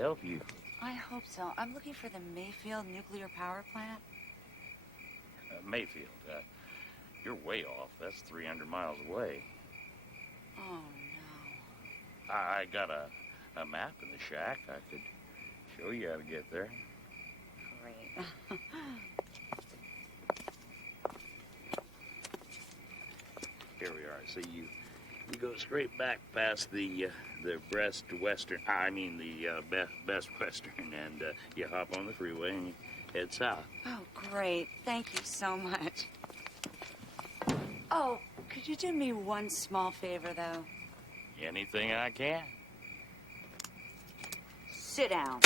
help you? I hope so. I'm looking for the Mayfield nuclear power plant. Mayfield. You're way off. That's 300 miles away. Oh, no. I got a map in the shack. I could show you how to get there. Great. Here we are. So you go straight back past the Best Western, Best Western, and you hop on the freeway and you head south. Oh, great. Thank you so much. Oh, could you do me one small favor, though? Anything I can. Sit down.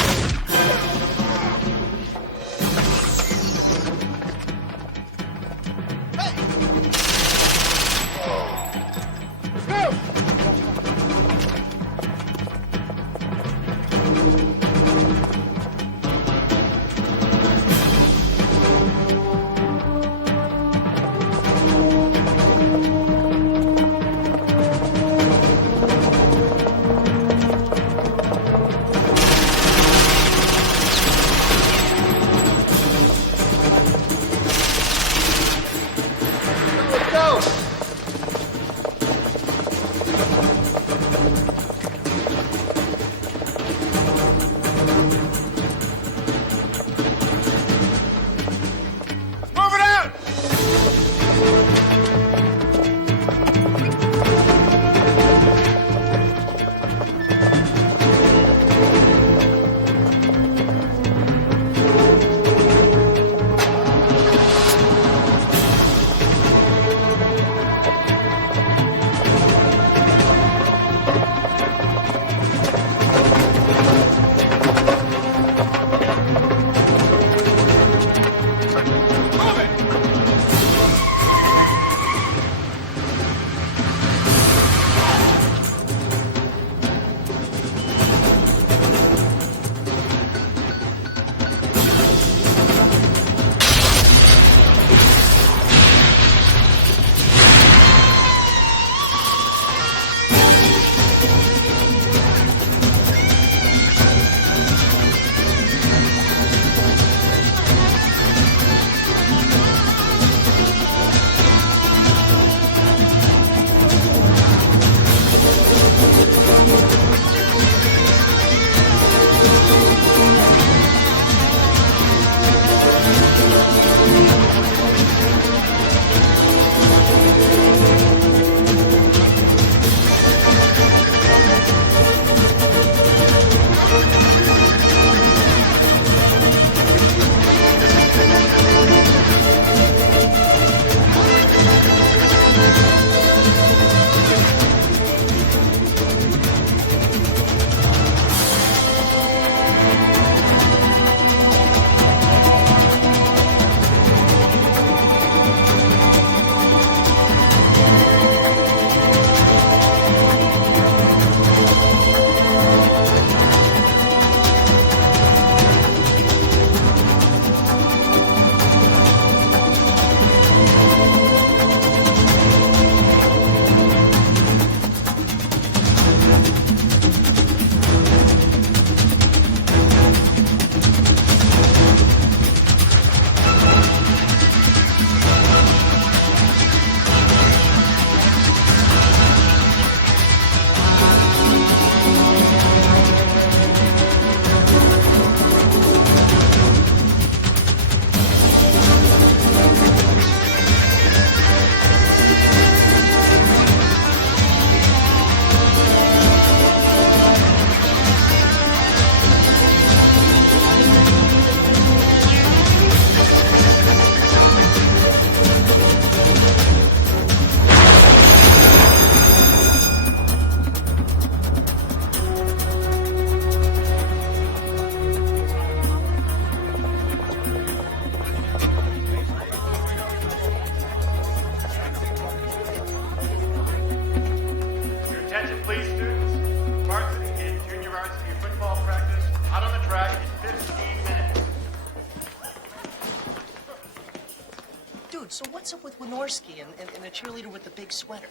So what's up with Wynorski and the cheerleader with the big sweater?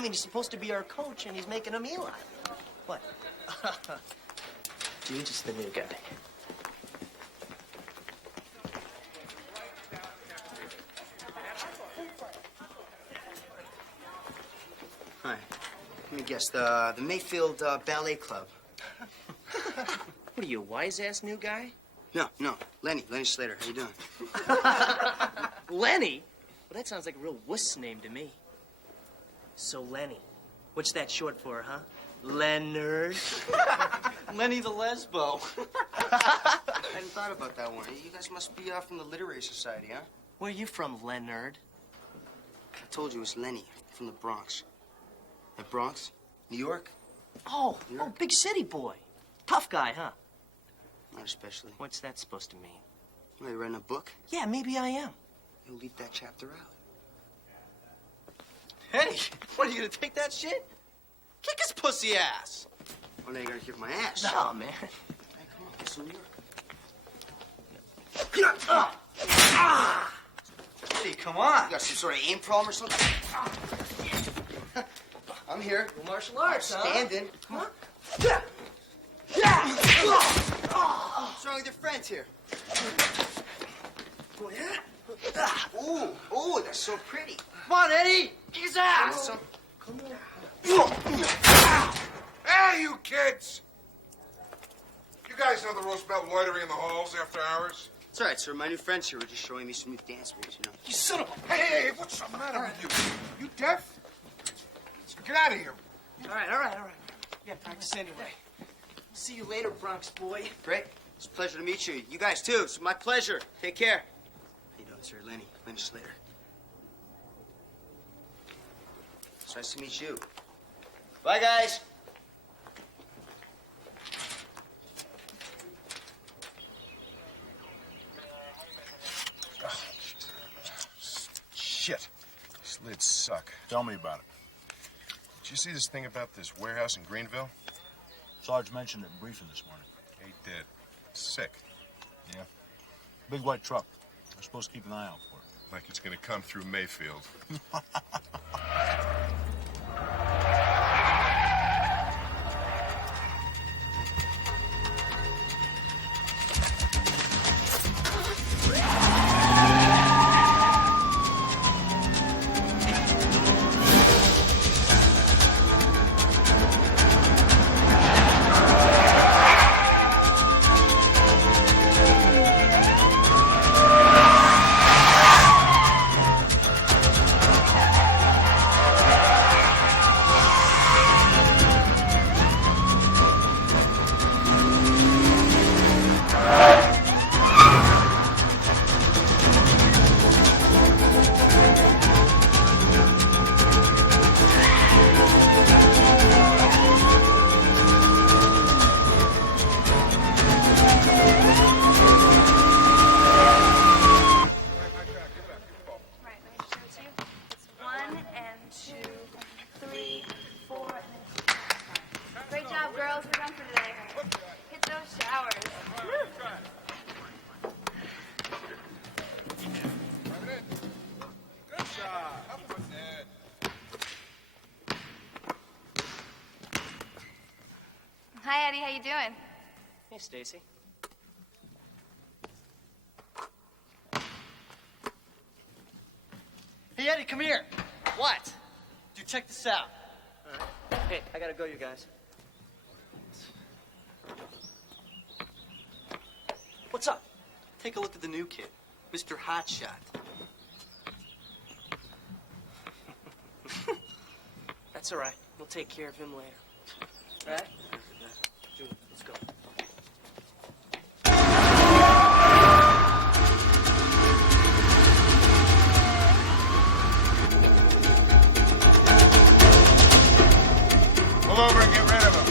I mean, he's supposed to be our coach, and he's making a meal out of it. What? You're just the new guy. Hi. Let me guess, the Mayfield Ballet Club. What are you, a wise-ass new guy? No, Lenny Slater. How you doing? Lenny? Well, that sounds like a real wuss name to me. So, Lenny. What's that short for, huh? Leonard? Lenny the Lesbo. I hadn't thought about that one. You guys must be from the Literary Society, huh? Where are you from, Leonard? I told you it was Lenny from the Bronx. The Bronx? New York? Oh, big city boy. Tough guy, huh? Not especially. What's that supposed to mean? Are you writing a book? Yeah, maybe I am. You'll leave that chapter out. Hey, what, are you gonna take that shit? Kick his pussy ass. Oh, now you're gonna kick my ass. No, man. Hey, come on, it's New York. Hey, come on. You got some sort of aim problem or something? I'm here. Well, martial arts, huh? Standing. Come on. What's wrong with your friends here? Oh, yeah? Ooh, that's so pretty. Come on, Eddie. Kick his ass. Some... Come on. Hey, you kids! You guys know the rules about loitering in the halls after hours? It's all right, sir. My new friends here were just showing me some new dance moves, you know. You son of a... Hey, what's the matter with you? You deaf? Get out of here. All right. Yeah, practice anyway. See you later, Bronx boy. Great. It's a pleasure to meet you. You guys, too. It's my pleasure. Take care. How you doing, sir? Lenny Slater. It's nice to meet you. Bye, guys. Shit. These lids suck. Tell me about it. Did you see this thing about this warehouse in Greenville? Sarge mentioned it in briefing this morning. He did. Sick. Yeah. Big white truck. We're supposed to keep an eye out for it. Like it's gonna come through Mayfield. Hi, Eddie. How you doing? Hey, Stacy. Hey, Eddie, come here. What? Dude, check this out. All right. Hey, I gotta go, you guys. What's up? Take a look at the new kid, Mr. Hotshot. That's all right. We'll take care of him later. All right? Julie, let's go. Pull over and get rid of him.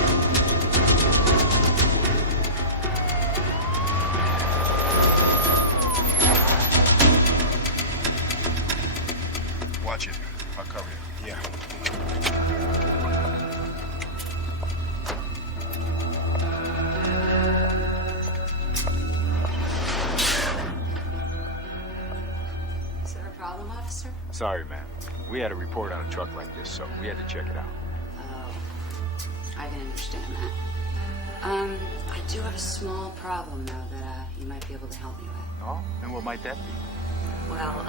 Watch it. I'll cover you. Yeah. problem, officer? Sorry, ma'am. We had a report on a truck like this, so we had to check it out. Oh, I can understand that. I do have a small problem, though, that you might be able to help me with. Oh? And what might that be? Well,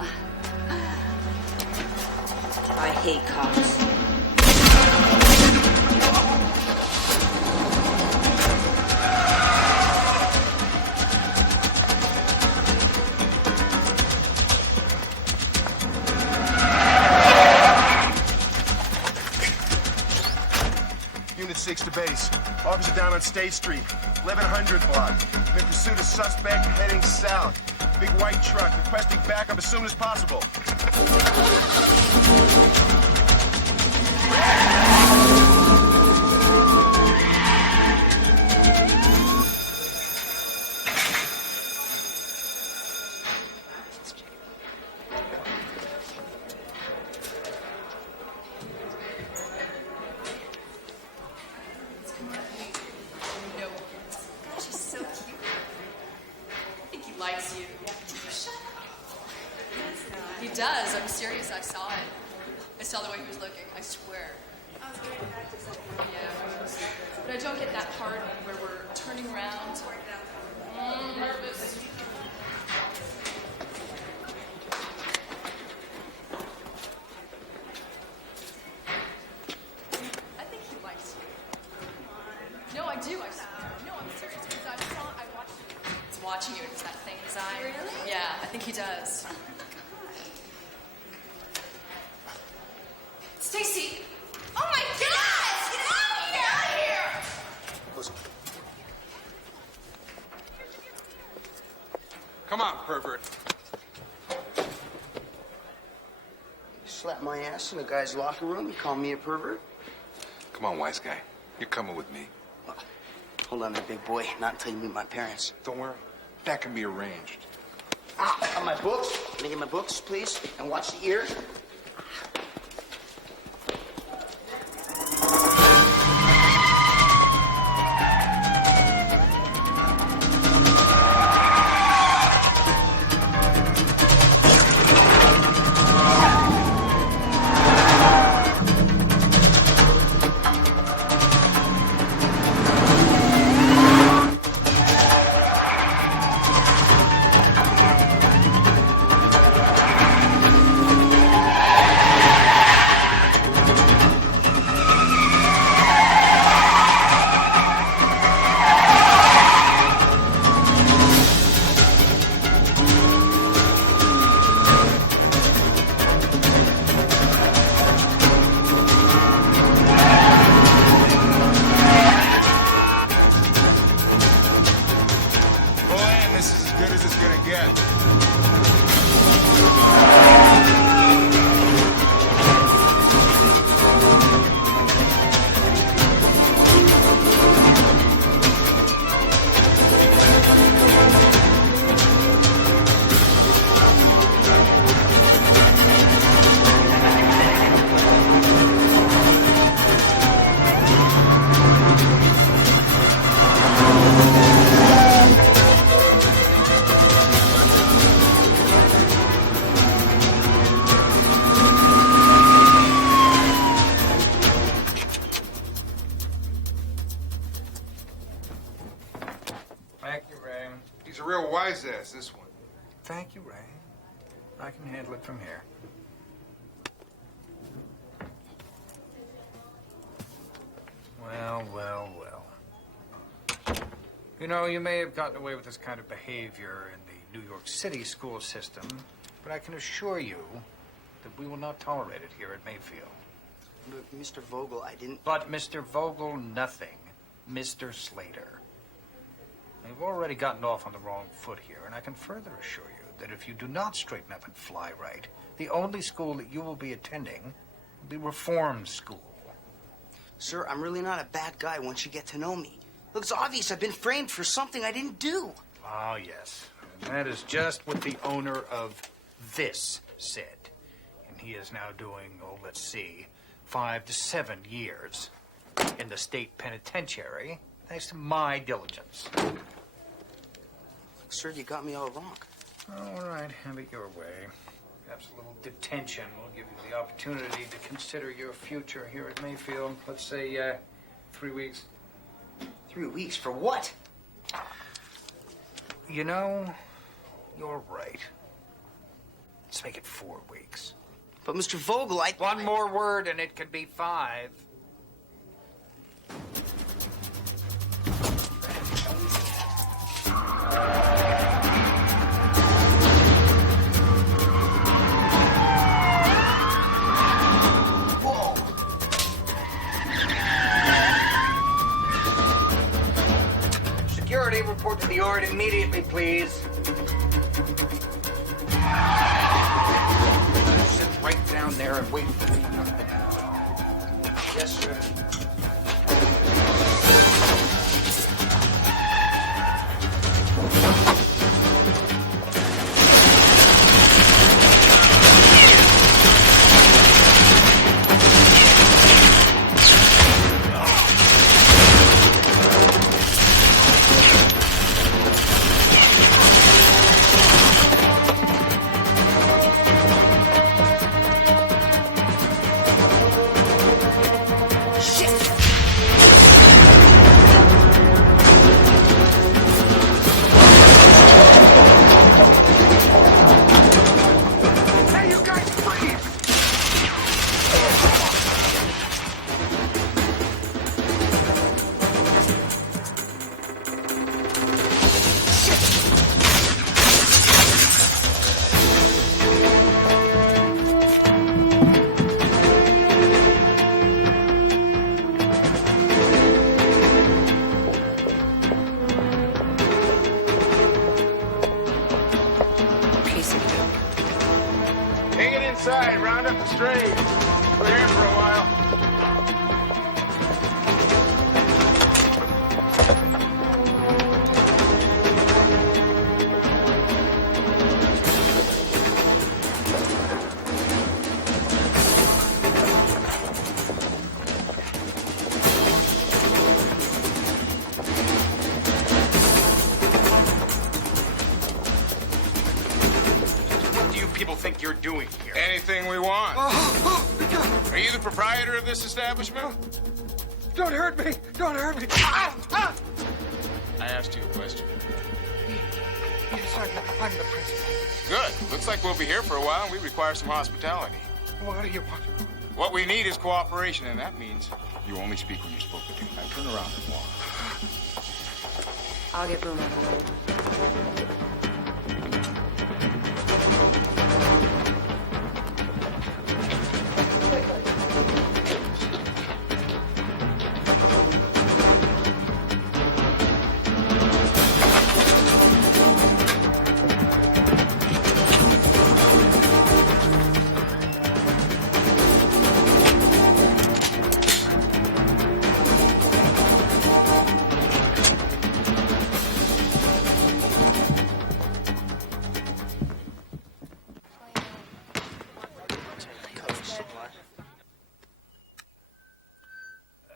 I hate cops. Unit 6 to base. Officer down on State Street, 1100 block. In pursuit of suspect heading south. Big white truck requesting backup as soon as possible. Gosh, he's so cute. I think he likes you. Shut up. He does. I'm serious. I saw it. I saw the way he was looking. I swear. Yeah. But I don't get that part where we're turning around. Nervous. I think he likes you. No, I do. I swear. No, I'm serious because I watched it. He's watching you. It's that thing in his eye. Really? Yeah, I think he does. Stacy! Oh my God! Get out of here! Get out of here! Listen. Come on, pervert. You slapped my ass in the guy's locker room. You call me a pervert? Come on, wise guy. You're coming with me. Hold on there, big boy. Not until you meet my parents. Don't worry. That can be arranged. On my books. Can I get my books, please? And watch the ear. This one. Thank you, Ray. I can handle it from here. Well, well, well. You know, you may have gotten away with this kind of behavior in the New York City school system, but I can assure you that we will not tolerate it here at Mayfield. But, Mr. Vogel, I didn't... But, Mr. Vogel, nothing. Mr. Slater. You've already gotten off on the wrong foot here, and I can further assure you that if you do not straighten up and fly right, the only school that you will be attending will be reform school. Sir, I'm really not a bad guy once you get to know me. Look, it's obvious I've been framed for something I didn't do. Ah, yes. And that is just what the owner of this said. And he is now doing, oh, let's see, 5 to 7 years in the state penitentiary, thanks to my diligence. Sir, you got me all wrong. All right, have it your way. Perhaps a little detention will give you the opportunity to consider your future here at Mayfield. Let's say 3 weeks. 3 weeks for what? You know, you're right. Let's make it 4 weeks. But Mr. Vogel, One more word and it could be 5. Security, report to the yard immediately, please. Sit right down there and wait for me. Yes, sir. Take it inside, round up the strays. We're here for a while. What do you people think you're doing here? Anything we want. Are you the proprietor of this establishment? Don't hurt me! Don't hurt me! I asked you a question. Yes, I'm the principal. Good. Looks like we'll be here for a while and we require some hospitality. What do you want? What we need is cooperation, and that means you only speak when you're spoken to. Now turn around and walk. I'll get Boomer.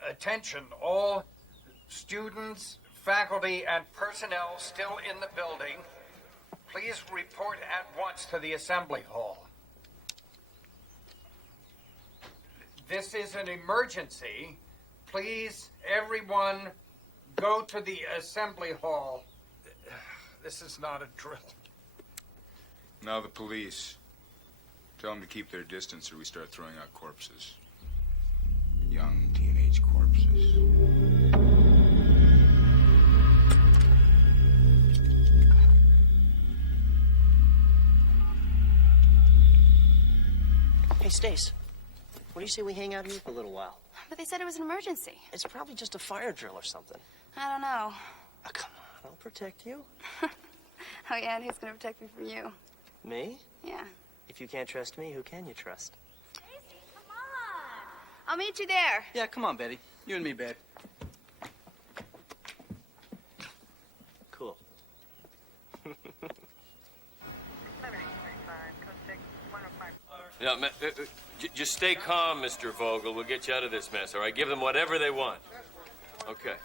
Attention, all students, faculty, and personnel still in the building. Please report at once to the assembly hall. This is an emergency. Please, everyone, go to the assembly hall. This is not a drill. Now the police. Tell them to keep their distance or we start throwing out corpses. Young teenage corpses. Hey, Stace, what do you say we hang out here for a little while? But they said it was an emergency. It's probably just a fire drill or something. I don't know. Oh, come on, I'll protect you. Oh, yeah, and who's going to protect me from you? Me? Yeah. If you can't trust me, who can you trust? Stacy, come on. I'll meet you there. Yeah, come on, Betty. You and me, babe. Cool. Yeah, just stay calm, Mr. Vogel. We'll get you out of this mess, all right? Give them whatever they want. Okay.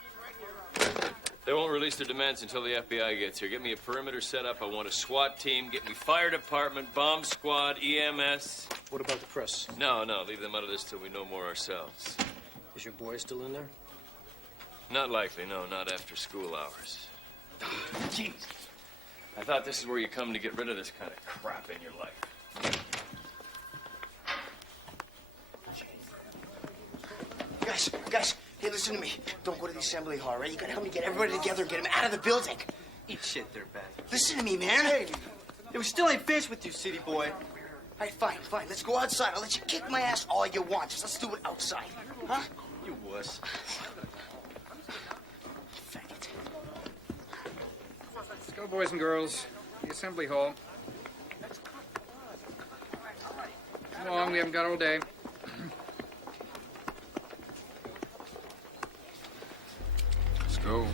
They won't release their demands until the FBI gets here. Get me a perimeter set up. I want a SWAT team. Get me fire department, bomb squad, EMS. What about the press? No, leave them out of this till we know more ourselves. Is your boy still in there? Not likely, no, not after school hours. Jeez. I thought this is where you come to get rid of this kind of crap in your life. Guys, hey, listen to me. Don't go to the assembly hall, right? You gotta help me get everybody together and get them out of the building. Eat shit, dirtbag. Listen to me, man. Hey, we still ain't finished with you, city boy. All right, fine. Let's go outside. I'll let you kick my ass all you want. Just let's do it outside. Huh? You wuss. Faggot. Let's go, boys and girls. The assembly hall. Come on, we haven't got all day. Let's go.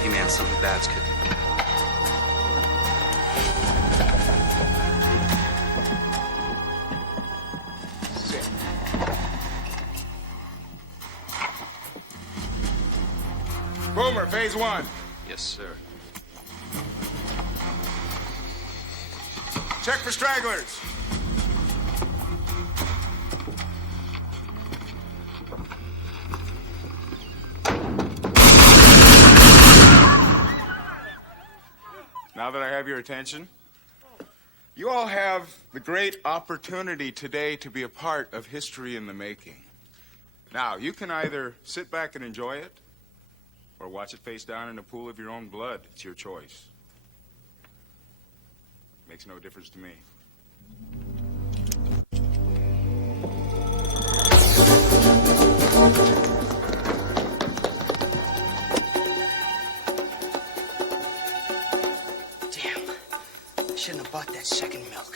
Hey, man, something bad's cooking. Boomer, phase 1. Yes, sir. Check for stragglers. Now that I have your attention, you all have the great opportunity today to be a part of history in the making. Now, you can either sit back and enjoy it, or watch it face down in a pool of your own blood. It's your choice. Makes no difference to me. Damn. I shouldn't have bought that second milk.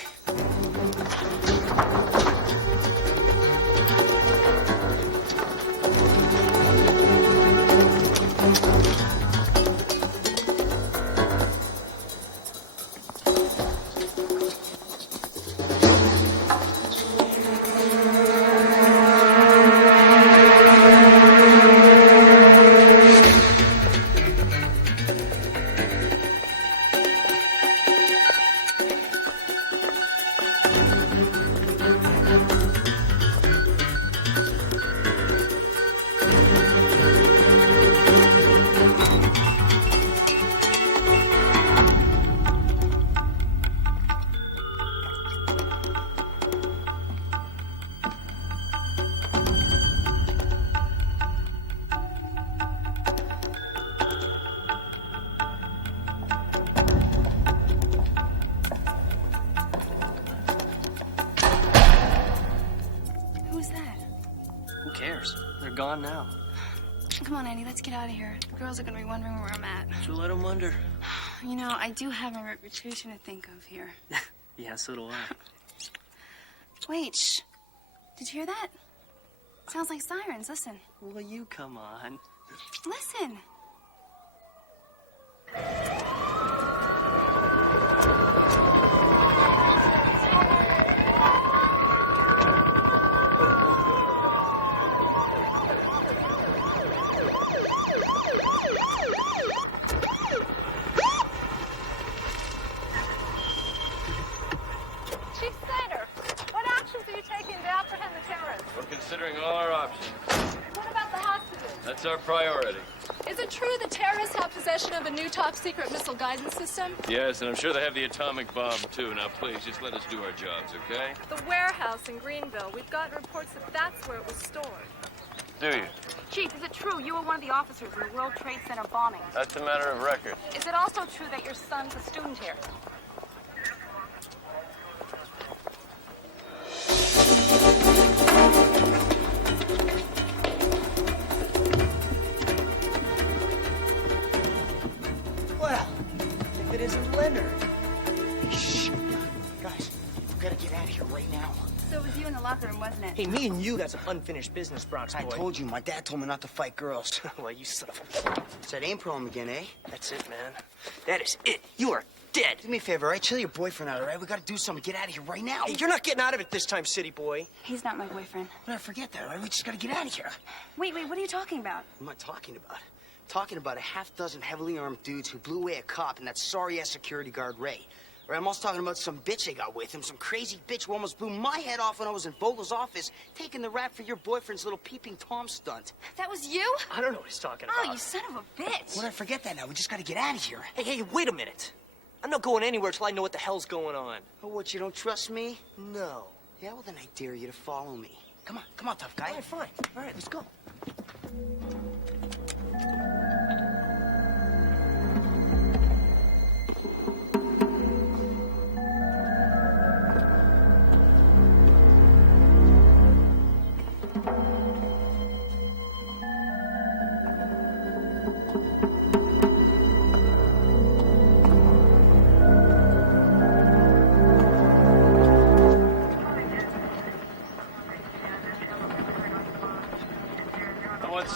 Who's that? Who cares? They're gone now. Come on, Eddie, let's get out of here. The girls are gonna be wondering where I'm at. So let them wonder. You know, I do have a reputation to think of here. Yeah, so do I. Wait, shh. Did you hear that? Sounds like sirens. Listen. Will you come on? Listen. Chief Slater, what actions are you taking to apprehend the terrorists? We're considering all our options. What about the hostages. That's our priority. Is it true the terrorists have possession of a new top-secret missile guidance system? Yes, and I'm sure they have the atomic bomb, too. Now, please, just let us do our jobs, okay? The warehouse in Greenville. We've gotten reports that that's where it was stored. Do you? Chief, is it true you were one of the officers in the World Trade Center bombing? That's a matter of record. Is it also true that your son's a student here? Well, if it isn't Leonard. Shh. Guys, we've got to get out of here right now. So it was you in the locker room, wasn't it? Hey, me and you got some unfinished business, Bronx boy. I told you, my dad told me not to fight girls. Well, you son of a... It's that aim problem again, eh? That's it, man. That is it. You are dead. Do me a favor, all right? Chill your boyfriend out, all right? We got to do something. Get out of here right now. Hey, you're not getting out of it this time, city boy. He's not my boyfriend. Well, forget that, all right? We just got to get out of here. Wait, what are you talking about? What am I talking about? Talking about a half-dozen heavily armed dudes who blew away a cop and that sorry-ass security guard, Ray. Or I'm also talking about some bitch they got with him, some crazy bitch who almost blew my head off when I was in Vogel's office, taking the rap for your boyfriend's little peeping Tom stunt. That was you? I don't know what he's talking about. Oh, you son of a bitch. Well, I forget that now. We just got to get out of here. Hey, wait a minute. I'm not going anywhere till I know what the hell's going on. Oh, what, you don't trust me? No. Yeah, well, then I dare you to follow me. Come on, tough guy. All right, fine. All right, let's go.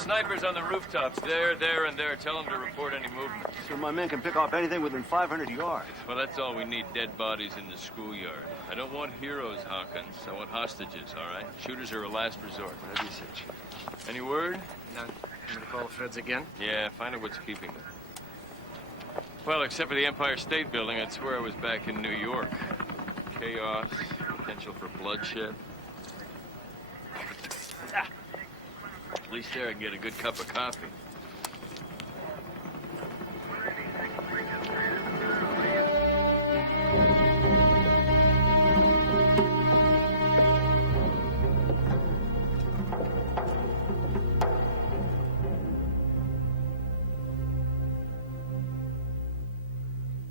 Snipers on the rooftops. There, and there. Tell them to report any movement. So my men can pick off anything within 500 yards. Well, that's all we need. Dead bodies in the schoolyard. I don't want heroes, Hawkins. I want hostages, all right? Shooters are a last resort. Whatever you say, Chief. Any word? None. You gonna call the feds again? Yeah, find out what's keeping them. Well, except for the Empire State Building, I'd swear I was back in New York. Chaos, potential for bloodshed. At least there I can get a good cup of coffee.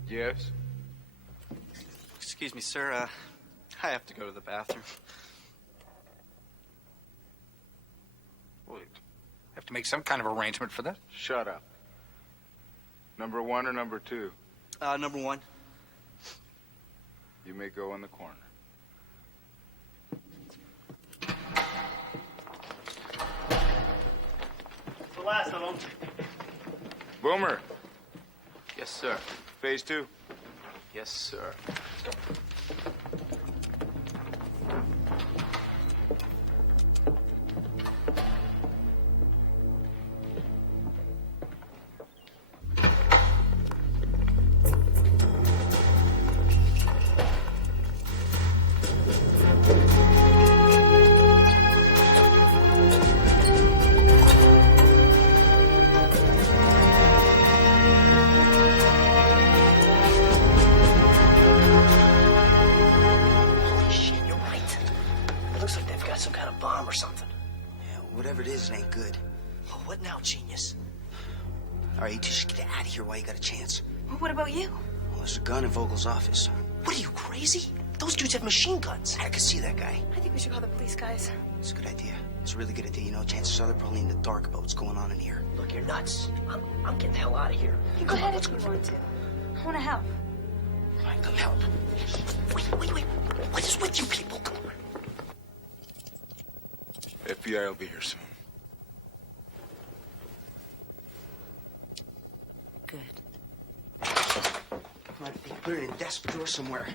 Yes? Excuse me, sir. I have to go to the bathroom. Wait. Have to make some kind of arrangement for that? Shut up. Number 1 or number 2? Number 1. You may go in the corner. The last of them. Boomer, Yes, sir. phase 2. Yes, sir. Whatever it is, it ain't good. Oh, what now, genius? All right, you two should get out of here while you got a chance. Well, what about you? Well, there's a gun in Vogel's office. What are you, crazy? Those dudes have machine guns. I can see that guy. I think we should call the police, guys. It's a good idea. It's a really good idea. You know, chances are they're probably in the dark about what's going on in here. Look, you're nuts. I'm getting the hell out of here. You go ahead if you want to. I want to help. All right, come help. Wait. What is with you people? Come on. FBI will be here soon. Good. All right, put it in a desk drawer somewhere.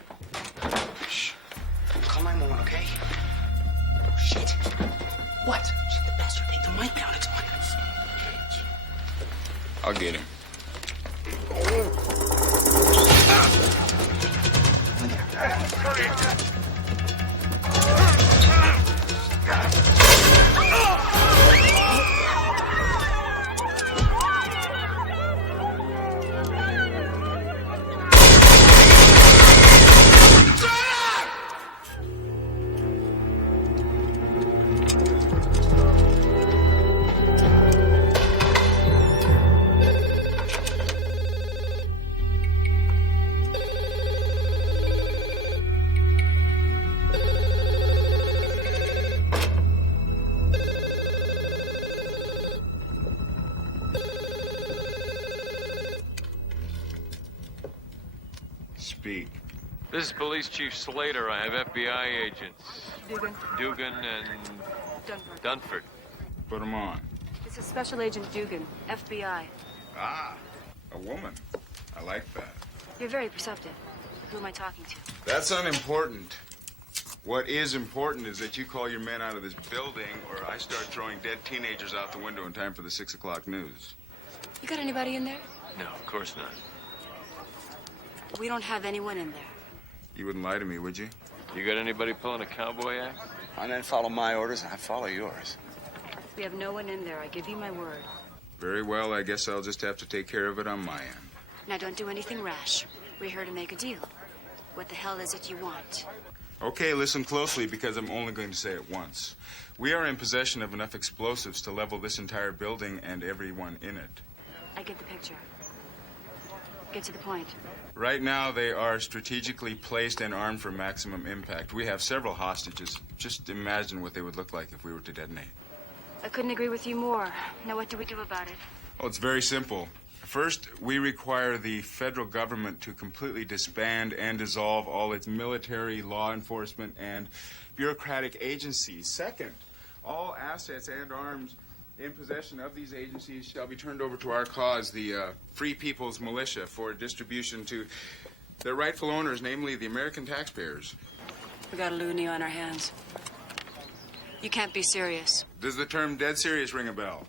Shh. Call 911, okay? Oh, shit. What? Shit, the bastard take the mic down. It's on. I'll get him. This is Police Chief Slater. I have FBI agents. Dugan and Dunford. Put them on. This is Special Agent Dugan, FBI. Ah, a woman. I like that. You're very perceptive. Who am I talking to? That's unimportant. What is important is that you call your men out of this building, or I start throwing dead teenagers out the window in time for the 6 o'clock news. You got anybody in there? No, of course not. We don't have anyone in there. You wouldn't lie to me, would you? You got anybody pulling a cowboy act? My men follow my orders, and I follow yours. We have no one in there. I give you my word. Very well, I guess I'll just have to take care of it on my end. Now, don't do anything rash. We're here to make a deal. What the hell is it you want? Okay, listen closely, because I'm only going to say it once. We are in possession of enough explosives to level this entire building and everyone in it. I get the picture. Get to the point. Right now, they are strategically placed and armed for maximum impact. We have several hostages. Just imagine what they would look like if we were to detonate. I couldn't agree with you more. Now, what do we do about it? Well, it's very simple. First, we require the federal government to completely disband and dissolve all its military, law enforcement, and bureaucratic agencies. Second, all assets and arms in possession of these agencies shall be turned over to our cause, the Free People's Militia, for distribution to their rightful owners, namely the American taxpayers. We got a loony on our hands. You can't be serious. Does the term dead serious ring a bell?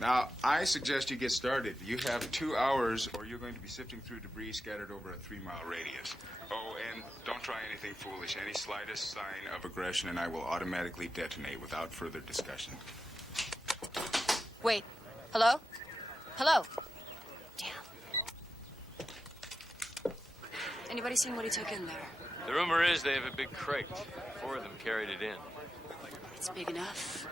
Now, I suggest you get started. You have 2 hours, or you're going to be sifting through debris scattered over a 3-mile radius. Oh, and don't try anything foolish. Any slightest sign of aggression, and I will automatically detonate without further discussion. Wait. Hello? Hello? Damn. Anybody seen what he took in there? The rumor is they have a big crate. 4 of them carried it in. It's big enough.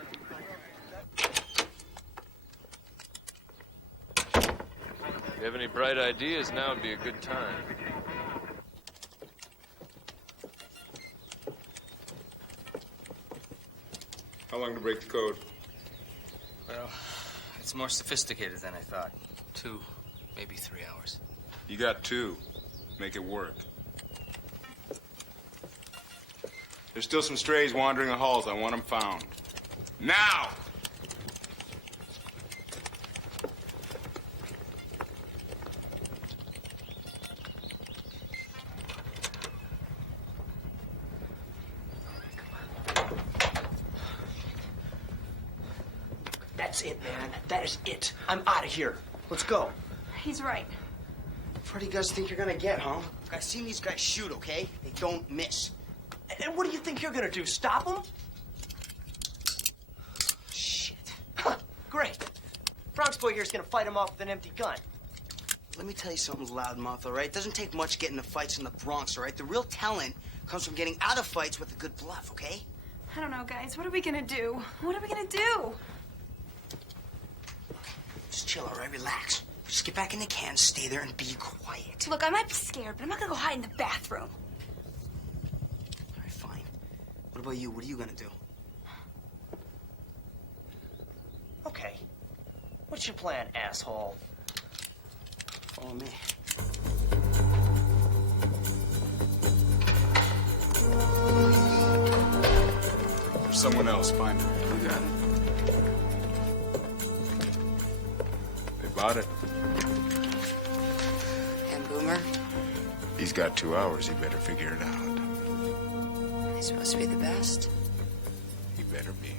If you have any bright ideas, now would be a good time. How long to break the code? Well, it's more sophisticated than I thought. 2, maybe 3 hours. You got 2. Make it work. There's still some strays wandering the halls. I want them found. Now! That's it, man. That is it. I'm out of here. Let's go. He's right. What do you guys think you're gonna get, huh? I've seen these guys shoot, okay? They don't miss. And what do you think you're gonna do? Stop them? Shit. Huh, great. Bronx boy here's gonna fight him off with an empty gun. Let me tell you something, loudmouth, all right? It doesn't take much getting into fights in the Bronx, all right? The real talent comes from getting out of fights with a good bluff, okay? I don't know, guys. What are we gonna do? What are we gonna do? Just chill, all right? Relax. Just get back in the can, stay there, and be quiet. Look, I might be scared, but I'm not gonna go hide in the bathroom. All right, fine. What about you? What are you gonna do? Okay. What's your plan, asshole? Follow me. There's someone else. Find him. You got it. They bought it. And Boomer? He's got 2 hours. He better figure it out. He's supposed to be the best. He better be.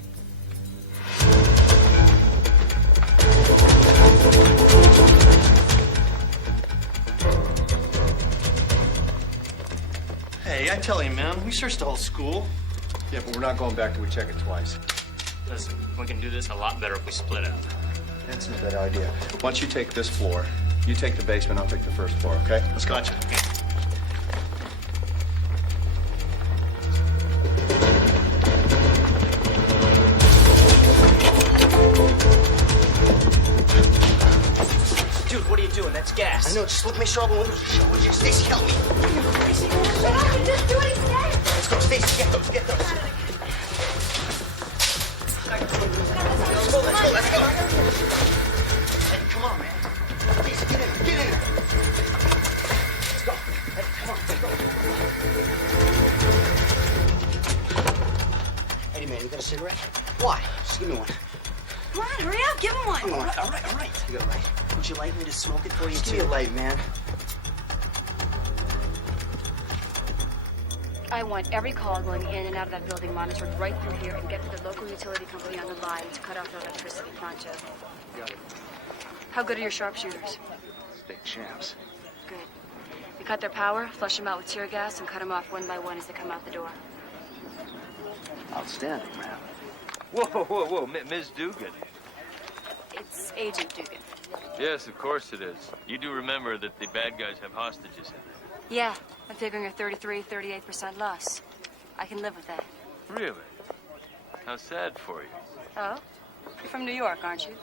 Hey, I tell you, man, we searched the whole school. Yeah, but we're not going back till we check it twice. Listen, we can do this a lot better if we split up. That's not a bad idea. Why don't you take this floor? You take the basement, I'll take the first floor, okay? Let's go. Gotcha. Dude, what are you doing? That's gas. I know, just look, make sure all the windows are shut, would you? Stacy, help me. Are you crazy? Shut up and just do what he said. Let's go, Stacy, get those, get those. Let's go. Hey, come on, man. Stacy, get in. Let's go. Hey, come on, let's Eddie, man, you got a cigarette? Why? Just give me one. Come on, hurry up, give him one. All right. You got a light? Would you like me to smoke it for you, Just give me a light, man. I want every call going in and out of that building monitored right through here and get to the local utility company on the line to cut off their electricity pronto. Got it. How good are your sharpshooters? Big champs. Good. We cut their power, flush them out with tear gas, and cut them off one by one as they come out the door. Outstanding, man. Whoa, Ms. Dugan. It's Agent Dugan. Yes, of course it is. You do remember that the bad guys have hostages in there. Yeah, I'm figuring a 38% loss. I can live with that. Really? How sad for you. Oh? You're from New York, aren't you?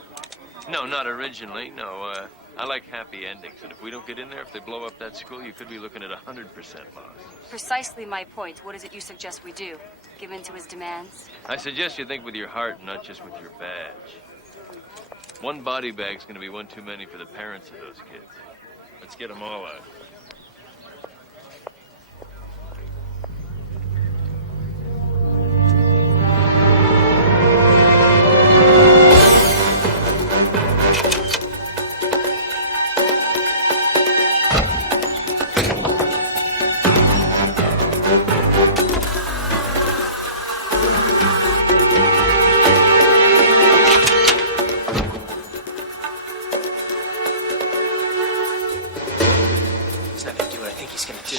No, not originally. No, I like happy endings. And if we don't get in there, if they blow up that school, you could be looking at 100% loss. Precisely my point. What is it you suggest we do? Give in to his demands? I suggest you think with your heart, not just with your badge. One body bag's going to be one too many for the parents of those kids. Let's get them all out. He's not gonna do what I think he's gonna do.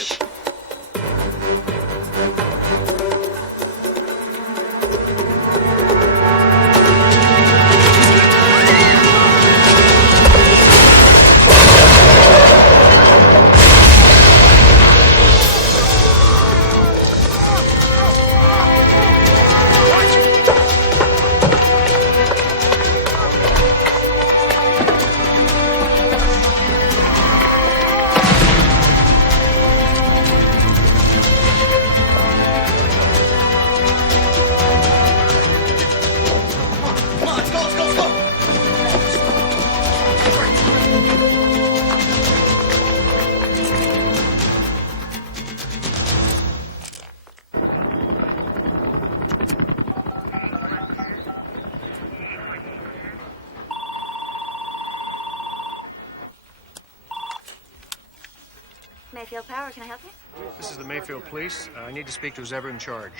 Mayfield Power, can I help you? This is the Mayfield Police. I need to speak to who's ever in charge.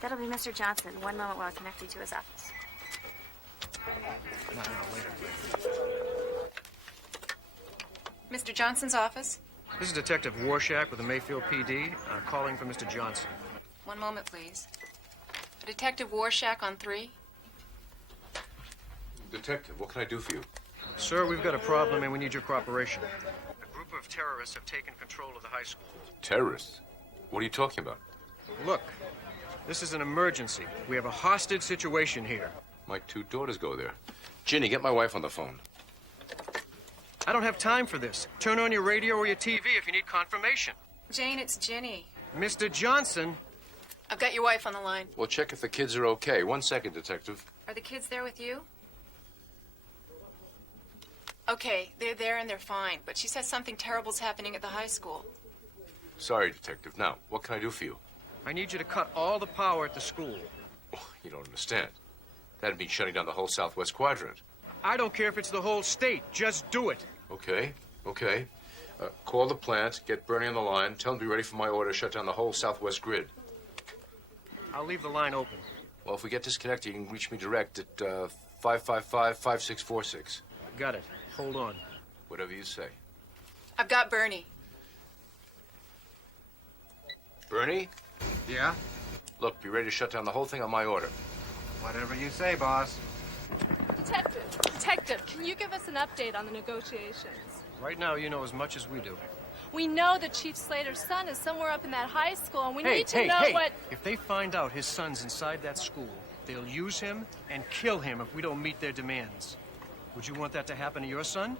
That'll be Mr. Johnson. One moment while I connect you to his office. Not now, later. Mr. Johnson's office? This is Detective Warshak with the Mayfield PD, calling for Mr. Johnson. One moment, please. Detective Warshak on 3. Detective, what can I do for you? Sir, we've got a problem and we need your cooperation. A group of terrorists have taken control of the high school. Terrorists? What are you talking about? Look, this is an emergency. We have a hostage situation here. My 2 daughters go there. Ginny, get my wife on the phone. I don't have time for this. Turn on your radio or your TV if you need confirmation. Jane, it's Ginny. Mr. Johnson. I've got your wife on the line. Well, check if the kids are okay. 1 second, Detective. Are the kids there with you? Okay, they're there and they're fine, but she says something terrible's happening at the high school. Sorry, Detective. Now, what can I do for you? I need you to cut all the power at the school. Oh, you don't understand. That'd mean shutting down the whole southwest quadrant. I don't care if it's the whole state. Just do it. Okay. Call the plant, get Bernie on the line, tell him to be ready for my order to shut down the whole southwest grid. I'll leave the line open. Well, if we get disconnected, you can reach me direct at 555-5646. Got it. Hold on. Whatever you say. I've got Bernie. Bernie? Yeah? Look, be ready to shut down the whole thing on my order. Whatever you say, boss. Detective, can you give us an update on the negotiations? Right now, you know as much as we do. We know that Chief Slater's son is somewhere up in that high school, and we need to know what... If they find out his son's inside that school, they'll use him and kill him if we don't meet their demands. Would you want that to happen to your son?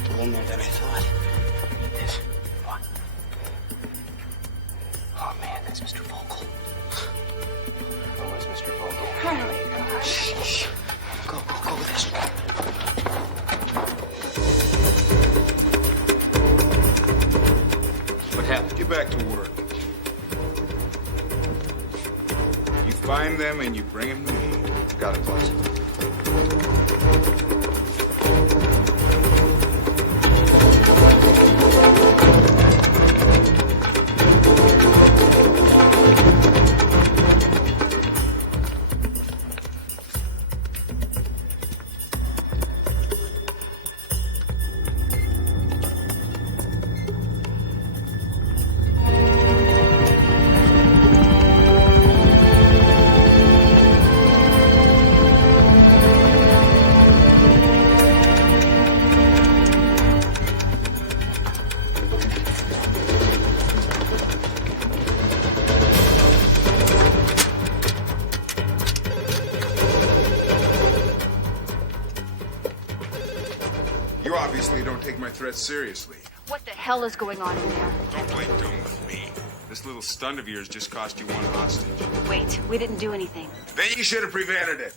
people in there than I thought. Yes. What? Oh, man, that's Mr. Vogel. Oh, that's Mr. Vogel. Oh, my gosh. Shh. Go this way. What happened? Get back to work. You find them and you bring them to me. Got it, boss. You obviously don't take my threats seriously. What the hell is going on in there? Don't play dumb with me. This little stunt of yours just cost you one hostage. Wait, we didn't do anything. Then you should have prevented it.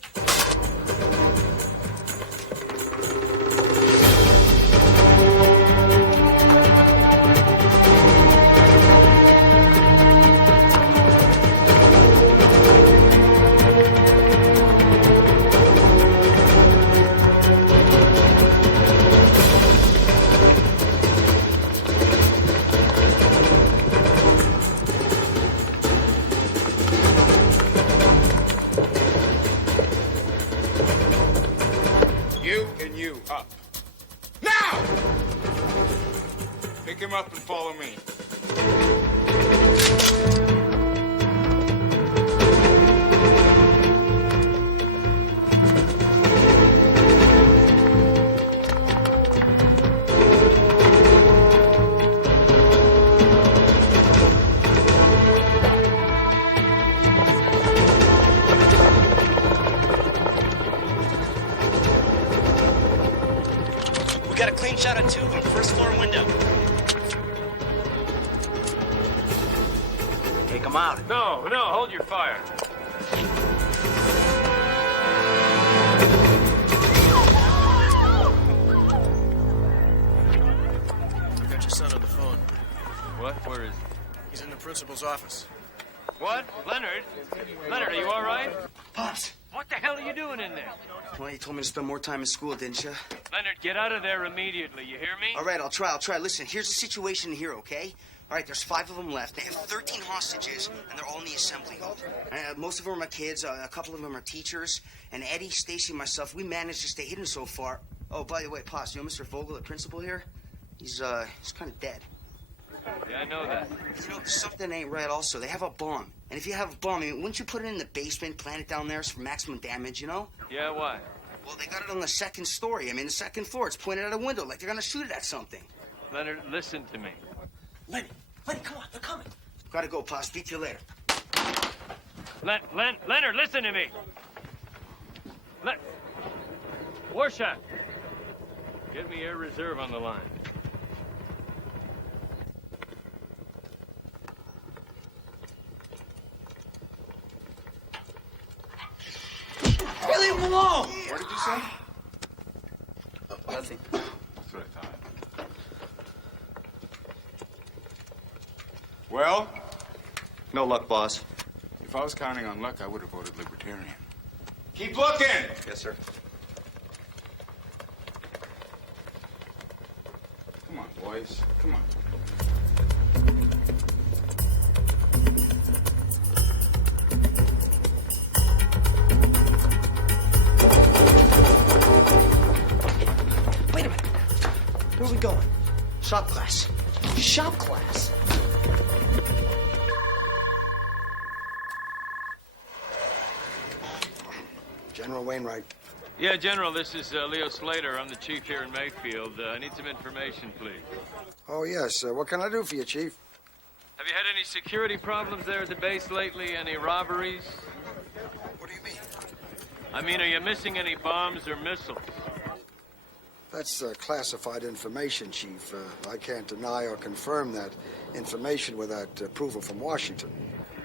Up. Now! Pick him up and follow me. Got a clean shot of two of them, first floor window. Take them out. No, hold your fire. I got your son on the phone. What? Where is he? He's in the principal's office. What? Leonard? Leonard, are you all right? Pops. What the hell are you doing in there? Well, you told me to spend more time in school, didn't you? Leonard, get out of there immediately. You hear me? All right, I'll try. Listen, here's the situation here, okay? All right, there's 5 of them left. They have 13 hostages, and they're all in the assembly hall. Most of them are my kids. A couple of them are teachers. And Eddie, Stacy, and myself, we managed to stay hidden so far. Oh, by the way, Pops, you know Mr. Vogel, the principal here? He's kind of dead. Yeah, I know that. You know, something ain't right also. They have a bomb. And if you have a bomb, I mean, wouldn't you put it in the basement, plant it down there for maximum damage, you know? Yeah, why? Well, they got it on the 2nd story. I mean, the 2nd floor. It's pointed at a window like they're gonna shoot it at something. Leonard, listen to me. Lenny, come on, they're coming. Gotta go, Pa. Speak to you later. Leonard, listen to me. Warshak, get me air reserve on the line. Leave him alone! What did you say? Nothing. That's what I thought. Well? No luck, boss. If I was counting on luck, I would have voted Libertarian. Keep looking! Yes, sir. Come on, boys. Come on. Wait a minute. Where are we going? Shop class. Shop class? General Wainwright. Yeah, General, this is Leo Slater. I'm the chief here in Mayfield. I need some information, please. Oh, yes. What can I do for you, Chief? Have you had any security problems there at the base lately? Any robberies? What do you mean? I mean, are you missing any bombs or missiles? That's classified information, Chief. I can't deny or confirm that information without approval from Washington.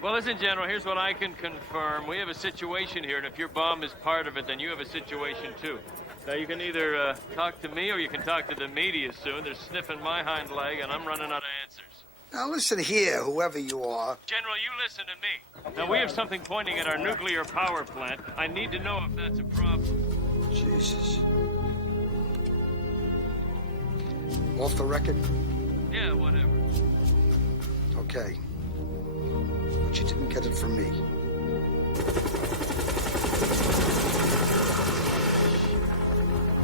Well, listen, General, here's what I can confirm. We have a situation here, and if your bomb is part of it, then you have a situation, too. Now, you can either talk to me or you can talk to the media soon. They're sniffing my hind leg, and I'm running out of answers. Now, listen here, whoever you are. General, you listen to me. Now, we have something pointing at our nuclear power plant. I need to know if that's a problem. Jesus. Off the record? Yeah, whatever. Okay. But you didn't get it from me.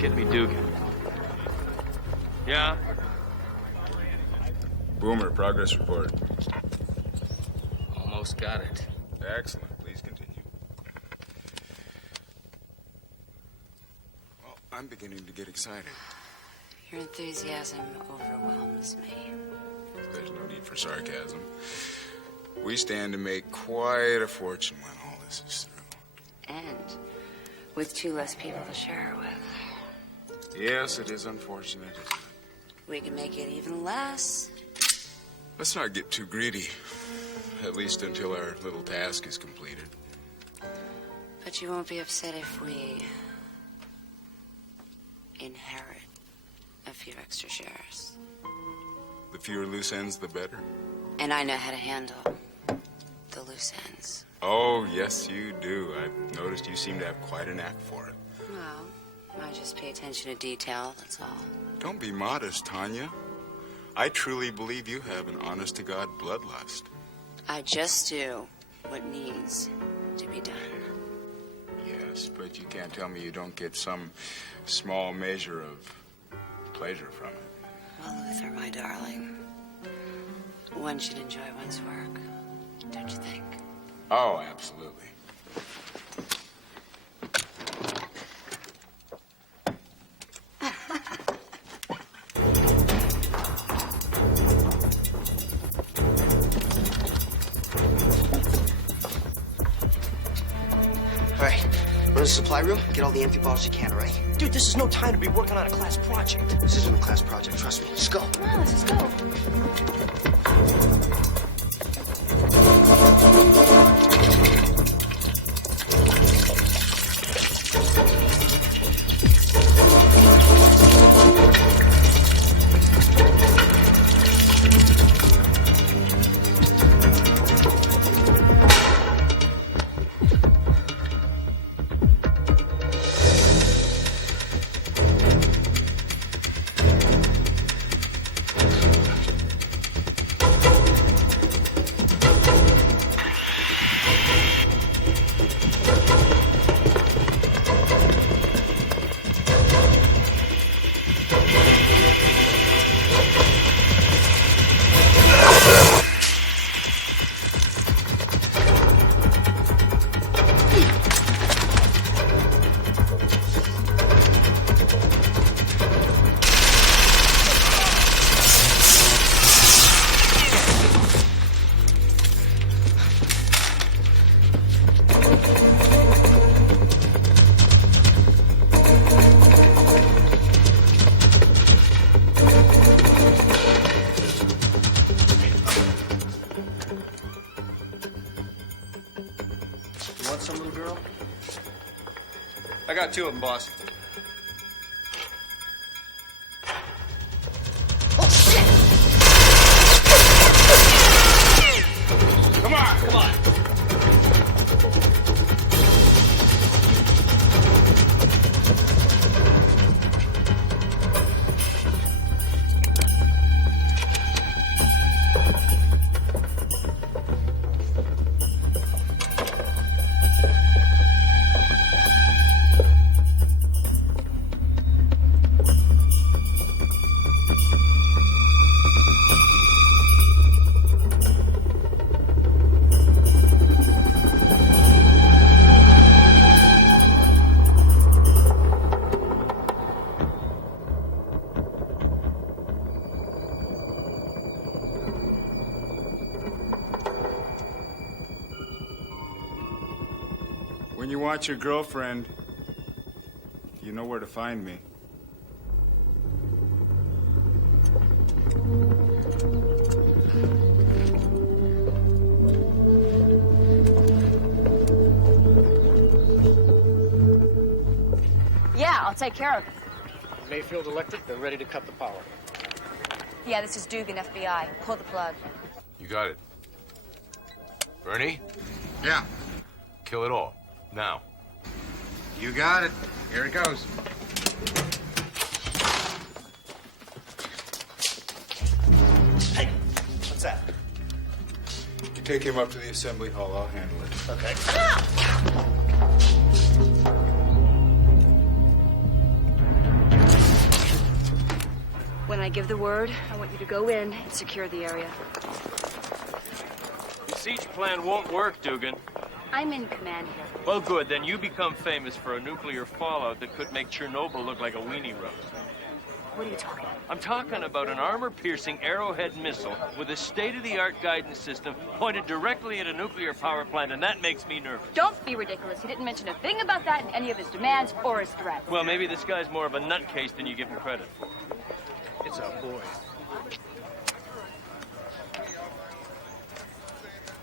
Get me Dugan. Yeah? Boomer, progress report. Almost got it. Excellent. Please continue. Well, I'm beginning to get excited. Your enthusiasm overwhelms me. There's no need for sarcasm. We stand to make quite a fortune when all this is through. And with 2 less people to share it with. Yes, it is unfortunate, isn't it? We can make it even less. Let's not get too greedy. At least until our little task is completed. But you won't be upset if we inherit a few extra shares. The fewer loose ends, the better. And I know how to handle the loose ends. Oh, yes, you do. I've noticed you seem to have quite a knack for it. Well, I just pay attention to detail, that's all. Don't be modest, Tanya. I truly believe you have an honest-to-God bloodlust. I just do what needs to be done. Yes, but you can't tell me you don't get some small measure of pleasure from it. Well, Luther, my darling, one should enjoy one's work, don't you think? Oh, absolutely. All right, run to the supply room, get all the empty bottles you can, all right? Dude, this is no time to be working on a class project. This isn't a class project, trust me. Let's go. Come on, let's just go. You want some, little girl? I got 2 of them, boss. Come on! Come on. When you want your girlfriend, you know where to find me. take care of it. Mayfield Electric, they're ready to cut the power. Yeah, this is Dugan, FBI. Pull the plug. You got it. Bernie? Yeah. Kill it all. Now. You got it. Here it goes. Hey, what's that? You take him up to the assembly hall. I'll handle it. Okay. When I give the word, I want you to go in and secure the area. The siege plan won't work, Dugan. I'm in command here. Well, good. Then you become famous for a nuclear fallout that could make Chernobyl look like a weenie roast. What are you talking about? I'm talking about an armor-piercing Arrowhead missile with a state-of-the-art guidance system pointed directly at a nuclear power plant, and that makes me nervous. Don't be ridiculous. He didn't mention a thing about that in any of his demands or his threats. Well, maybe this guy's more of a nutcase than you give him credit for. It's a boy.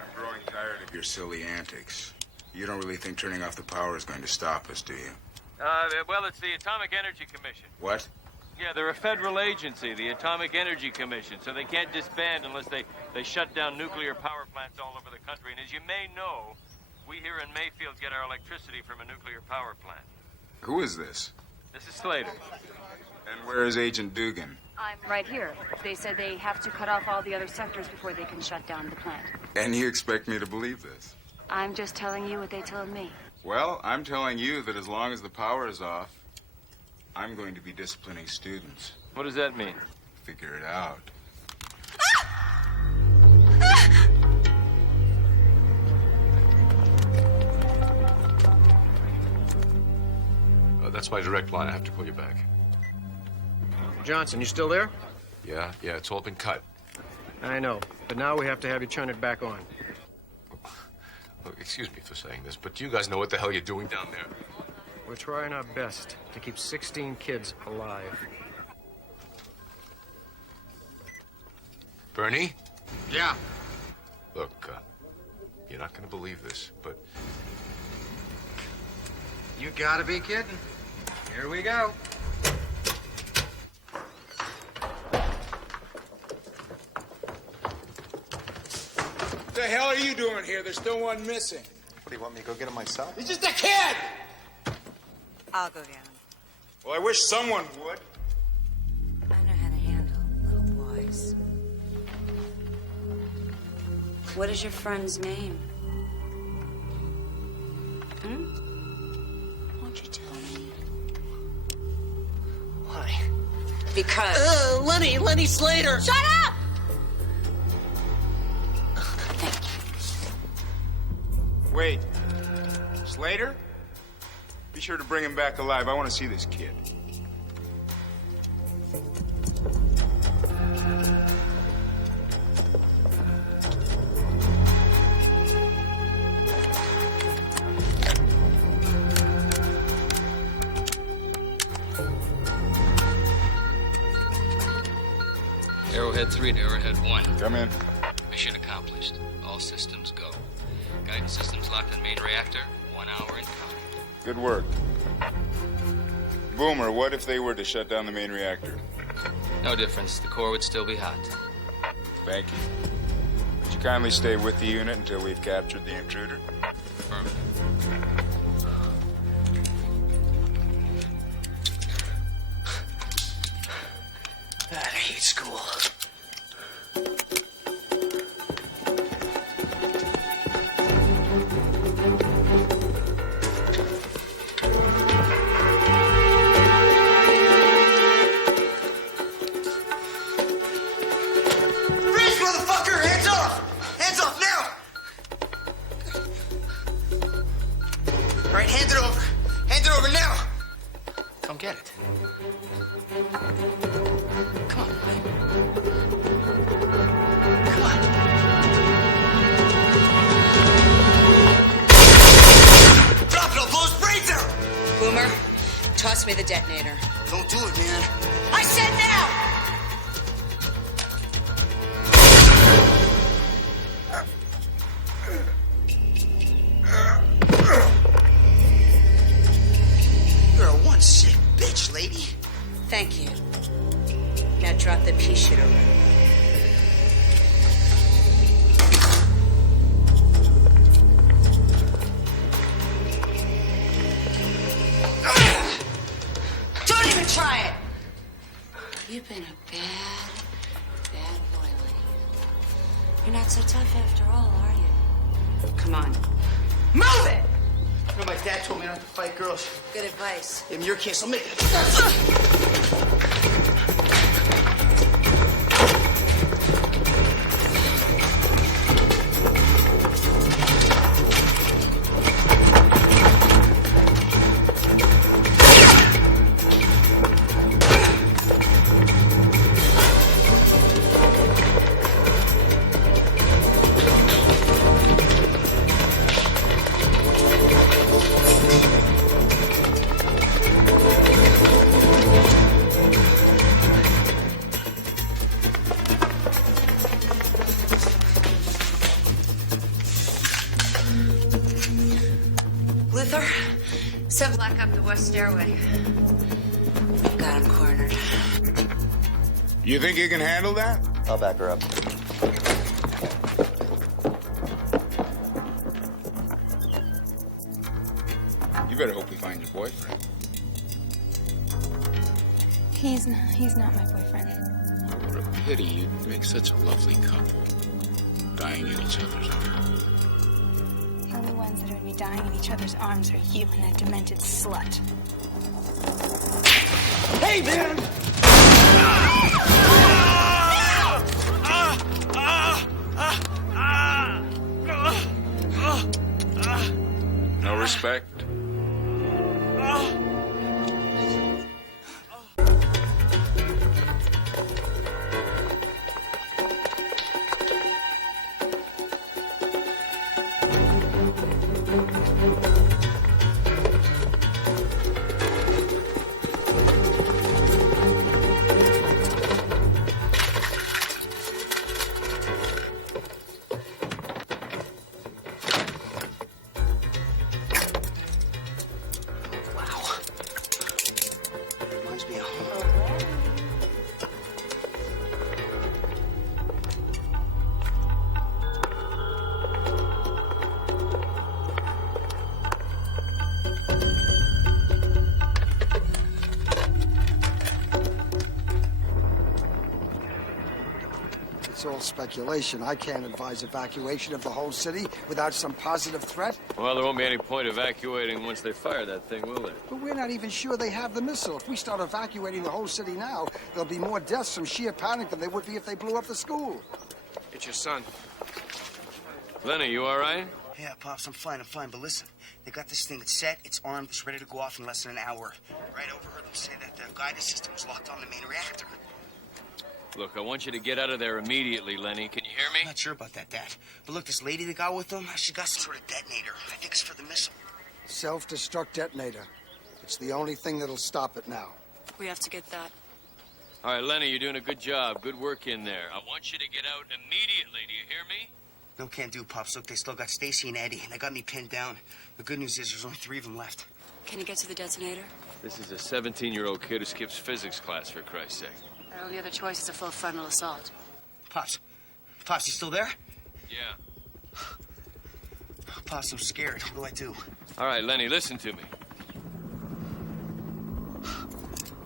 I'm growing tired of your silly antics. You don't really think turning off the power is going to stop us, do you? Well, it's the Atomic Energy Commission. What? Yeah, they're a federal agency, the Atomic Energy Commission, so they can't disband unless they shut down nuclear power plants all over the country. And as you may know, we here in Mayfield get our electricity from a nuclear power plant. Who is this? This is Slater. And where is Agent Dugan? I'm right here. They said they have to cut off all the other sectors before they can shut down the plant. And you expect me to believe this? I'm just telling you what they told me. Well, I'm telling you that as long as the power is off, I'm going to be disciplining students. What does that mean? Figure it out. That's my direct line. I have to call you back. Johnson, you still there? Yeah, it's all been cut. I know, but now we have to have you turn it back on. Look, excuse me for saying this, but do you guys know what the hell you're doing down there? We're trying our best to keep 16 kids alive. Bernie? Yeah. Look, you're not going to believe this, but... You gotta be kidding. Here we go. What the hell are you doing here? There's still one missing. What, do you want me to go get him myself? He's just a kid! I'll go get him. Well, I wish someone would. I know how to handle little boys. What is your friend's name? Won't you tell me? Why? Because... Lenny Slater! Shut up! Wait. Slater? Be sure to bring him back alive. I want to see this kid. Arrowhead 3 to Arrowhead 1. Come in. Mission accomplished. All systems go. Guidance systems locked in main reactor. 1 hour in counting. Good work. Boomer, what if they were to shut down the main reactor? No difference. The core would still be hot. Thank you. Would you kindly stay with the unit until we've captured the intruder? Affirmative. God, I hate school. Get it. Come on. Drop it, I'll blow his brains out! Boomer, toss me the detonator. Don't do it, man. I said now! You're a one sick bitch. Drop the pea shooter. Don't even try it! You've been a bad boy, Lenny. You're not so tough after all, are you? Come on. Move it! You know, my dad told me not to fight girls. Good advice. In your case, I'll make it. Luther, set Black up the west stairway. Got him cornered. You think you can handle that? I'll back her up. You better hope we find your boyfriend. He's not my boyfriend. What a pity. You'd make such a lovely couple. Dying in each other's arms. The only ones that would be dying in each other's arms are you and that demented slut. Hey, man! No respect? Reminds me of home. It's all speculation. I can't advise evacuation of the whole city without some positive threat. Well, there won't be any point evacuating once they fire that thing, will there? But we're not even sure they have the missile. If we start evacuating the whole city now, there'll be more deaths from sheer panic than there would be if they blew up the school. It's your son. Lenny, you all right? Yeah, Pops, I'm fine. But listen, they got this thing that's set, it's armed, it's ready to go off in less than an hour. Right, overheard them say that the guidance system was locked on the main reactor. Look, I want you to get out of there immediately, Lenny. Can you hear me? I'm not sure about that, Dad. But look, this lady that got with them, she got some sort of detonator. I think it's for the missile. Self-destruct detonator. It's the only thing that'll stop it now. We have to get that. All right, Lenny, you're doing a good job. Good work in there. I want you to get out immediately. Do you hear me? No, can't do, Pops. Look, they still got Stacy and Eddie, and they got me pinned down. The good news is there's only 3 of them left. Can you get to the detonator? This is a 17-year-old kid who skips physics class, for Christ's sake. Our only other choice is a full frontal assault. Pops, you still there? Yeah. Pops, I'm scared. What do I do? All right, Lenny, listen to me.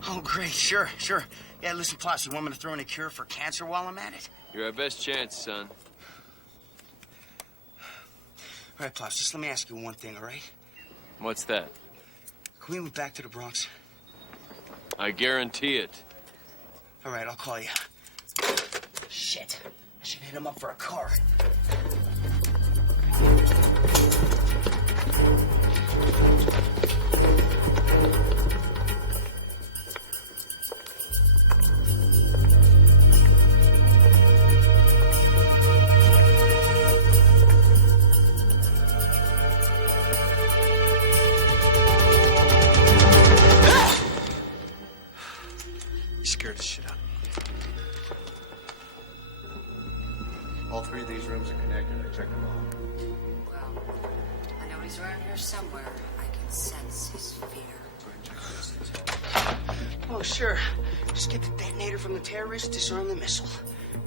Oh, great. Sure. Yeah, listen, Pops, you want me to throw in a cure for cancer while I'm at it? You're our best chance, son. All right, Pops, just let me ask you one thing, all right? What's that? Can we move back to the Bronx? I guarantee it. All right, I'll call you. Shit. I should hit him up for a car. You scared the shit out of me. All 3 of these rooms are connected. I checked them all. Well, I know he's around here somewhere. I can sense his fear. Oh, sure. Just get the detonator from the terrorists, disarm the missile.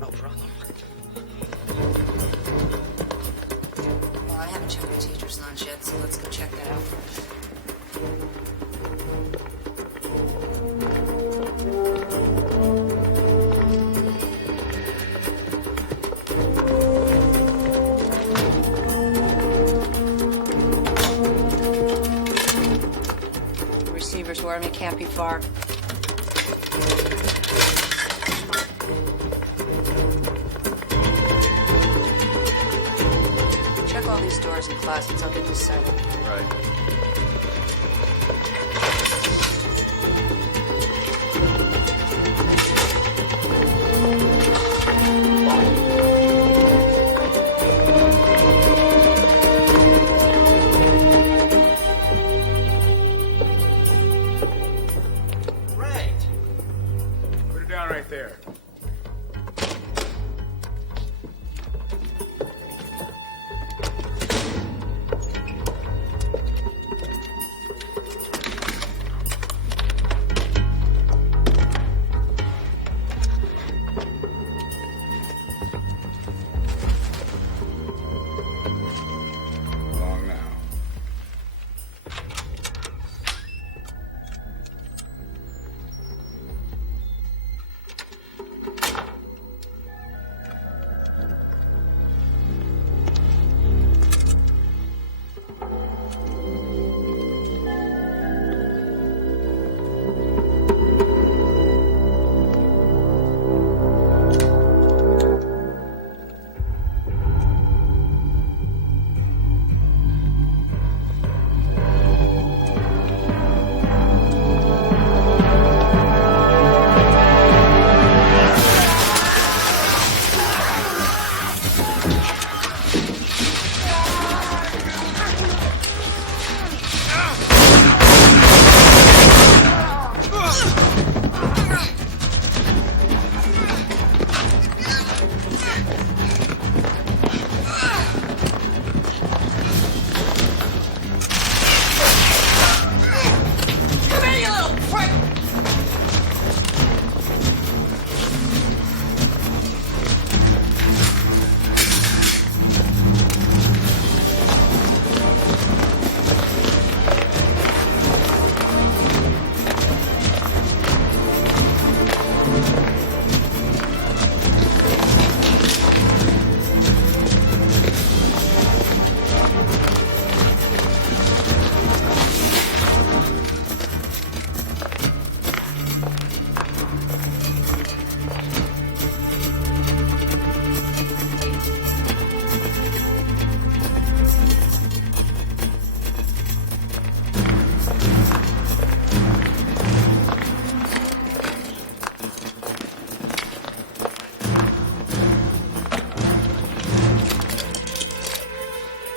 No problem. Well, I haven't checked my teacher's lunch yet, so let's go check that out first. Receiver's where me can't be far. Check all these doors and closets. I'll get this settled. Right. Put it down right there. Long now.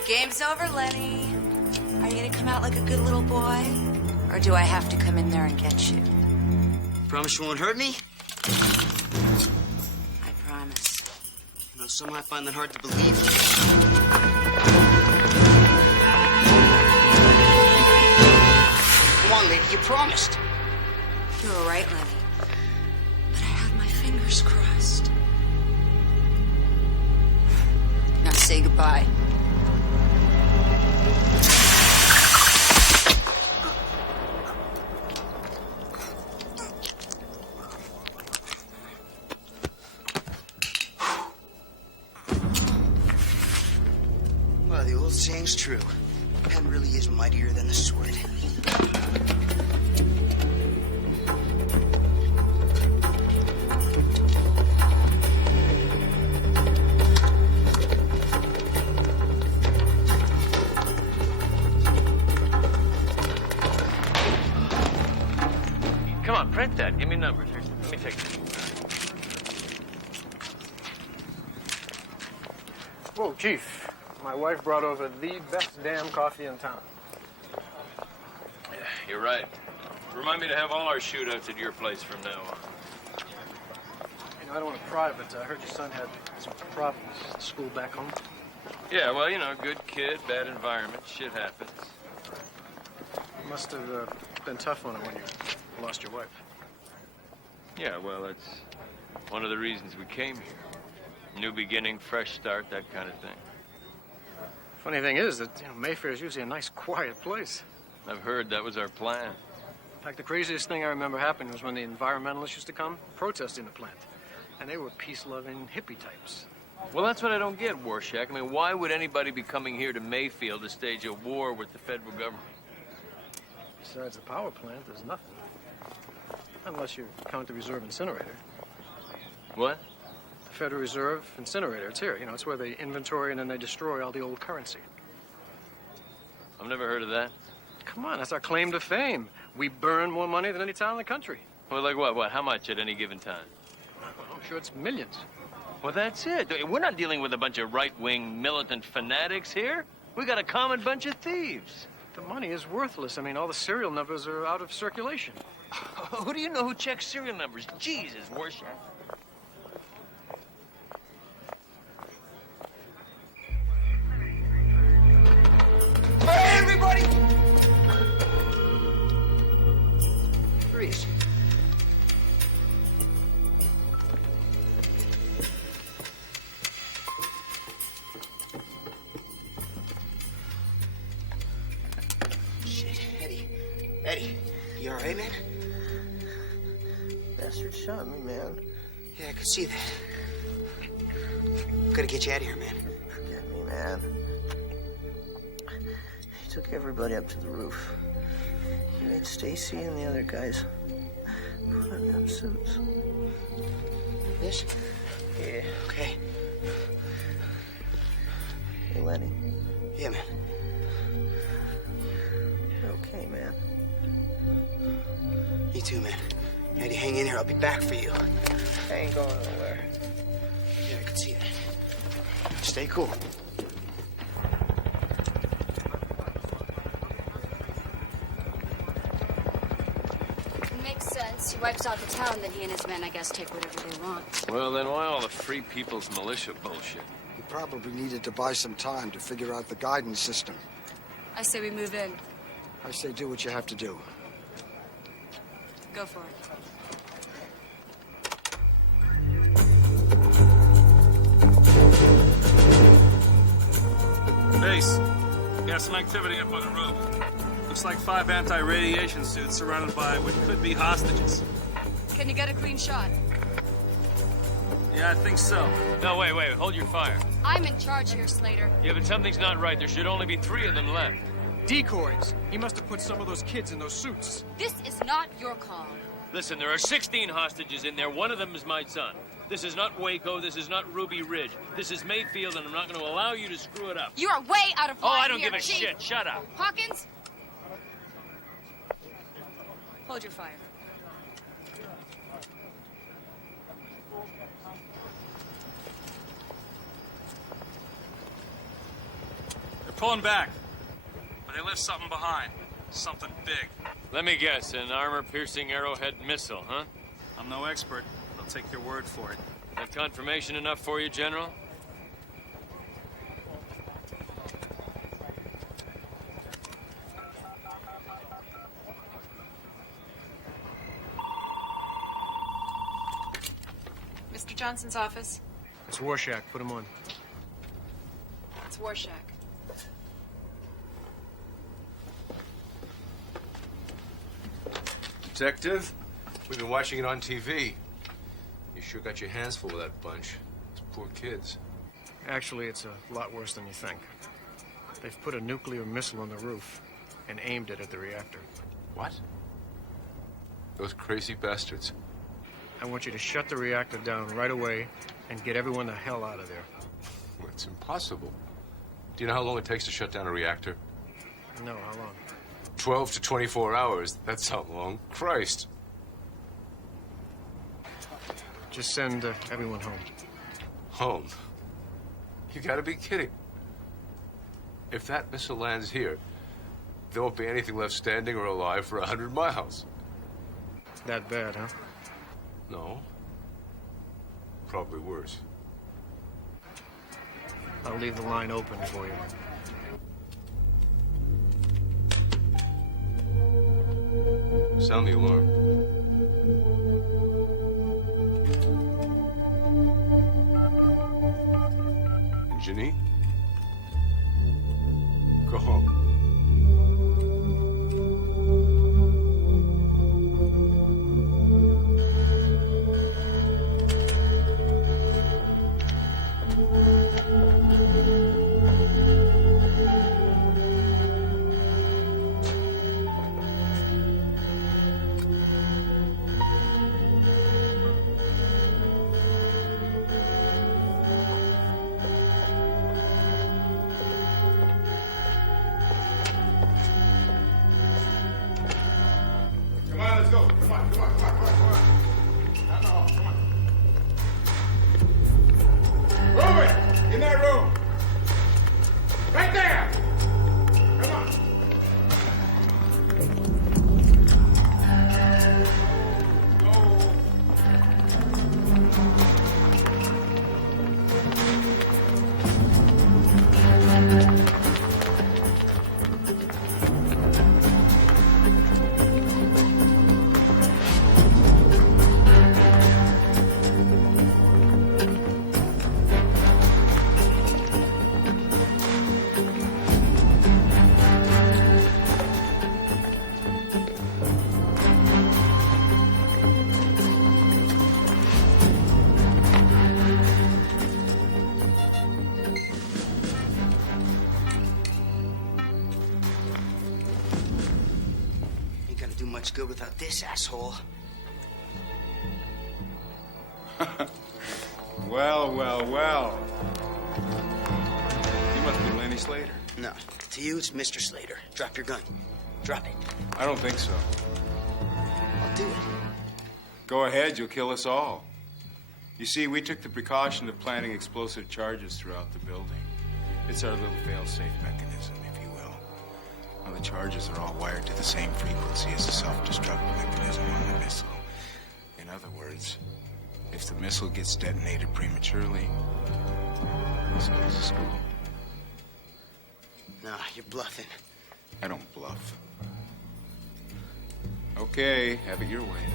Game's over, Lenny. Are you gonna come out like a good little boy? Or do I have to come in there and get you? Promise you won't hurt me? I promise. You know, somehow I find that hard to believe. Come on, lady, you promised. You were right, Lenny. But I had my fingers crossed. Now say goodbye. Well, the old saying's true. The pen really is mightier than the sword. Come on, print that. Give me numbers. Here, let me take it. Whoa, Chief. My wife brought over the best damn coffee in town. Yeah, you're right. Remind me to have all our shootouts at your place from now on. You know, I don't want to pry, but I heard your son had some problems at school back home. Yeah, well, you know, good kid, bad environment. Shit happens. Must have been tough on it when you lost your wife. Yeah, well, that's one of the reasons we came here. New beginning, fresh start, that kind of thing. Funny thing is that Mayfair is usually a nice, quiet place. I've heard that was our plan. In fact, the craziest thing I remember happening was when the environmentalists used to come protesting the plant. And they were peace-loving hippie types. Well, that's what I don't get, Warshak. I mean, why would anybody be coming here to Mayfield to stage a war with the federal government? Besides the power plant, there's nothing. Unless you count the reserve incinerator. What? The Federal Reserve incinerator. It's here. It's where they inventory and then they destroy all the old currency. I've never heard of that. Come on, that's our claim to fame. We burn more money than any town in the country. Well, like what? What? How much at any given time? Well, I'm sure it's millions. Well, that's it. We're not dealing with a bunch of right-wing militant fanatics here. We got a common bunch of thieves. The money is worthless. I mean, all the serial numbers are out of circulation. Who do you know who checks serial numbers? Jesus, Warshak. Hey, everybody! Freeze. Shit, Eddie, you all right, man? Bastard shot me, man. Yeah, I could see that. Gotta get you out of here, man. Forget me, man. He took everybody up to the roof. He made Stacy and the other guys put on them suits. This? Yeah. Okay. Hey, Lenny. Yeah, man. You're okay, man. You too, man. Eddie, hang in here. I'll be back for you. I ain't going nowhere. Yeah, I can see that. Stay cool. It makes sense. He wipes out the town, then he and his men, I guess, take whatever they want. Well, then why all the Free People's Militia bullshit? He probably needed to buy some time to figure out the guidance system. I say we move in. I say do what you have to do. Go for it. Base, got some activity up on the roof. Looks like 5 anti-radiation suits surrounded by what could be hostages. Can you get a clean shot? Yeah, I think so. No, wait, hold your fire. I'm in charge here, Slater. Yeah, but something's not right. There should only be 3 of them left. Decoys. He must have put some of those kids in those suits. This is not your call. Listen, there are 16 hostages in there. One of them is my son. This is not Waco. This is not Ruby Ridge. This is Mayfield, and I'm not going to allow you to screw it up. You are way out of line. Oh, I don't here, give a Chief. shit. Shut up. Hawkins? Hold your fire. They're pulling back, but they left something behind. Something big. Let me guess, an armor-piercing arrowhead missile, huh? I'm no expert. I'll take your word for it. That confirmation enough for you, General? Mr. Johnson's office. It's Warshak. Put him on. It's Warshak. Detective, we've been watching it on TV. You sure got your hands full with that bunch. Those poor kids. Actually, it's a lot worse than you think. They've put a nuclear missile on the roof and aimed it at the reactor. What? Those crazy bastards. I want you to shut the reactor down right away and get everyone the hell out of there. Well, it's impossible. Do you know how long it takes to shut down a reactor? No, how long? 12 to 24 hours. That's how long. Christ. Just send everyone home. Home? You gotta be kidding. If that missile lands here, there won't be anything left standing or alive for 100 miles. That bad, huh? No. Probably worse. I'll leave the line open for you. Sound the alarm. Ginny? Go home. Come on, let's go. Come on. Down the hall, come on. Move it! In that room! Right there! Come on. Ain't gonna do much good without this asshole. Well. You must be Lenny Slater. No. To you, it's Mr. Slater. Drop your gun. Drop it. I don't think so. I'll do it. Go ahead, you'll kill us all. You see, we took the precaution of planting explosive charges throughout the building. It's our little fail-safe mechanism, if you will. Now, the charges are all wired to the same frequency as the self-destruct mechanism on the missile. In other words, if the missile gets detonated prematurely, so does the school. Nah, you're bluffing. I don't bluff. Okay, have it your way.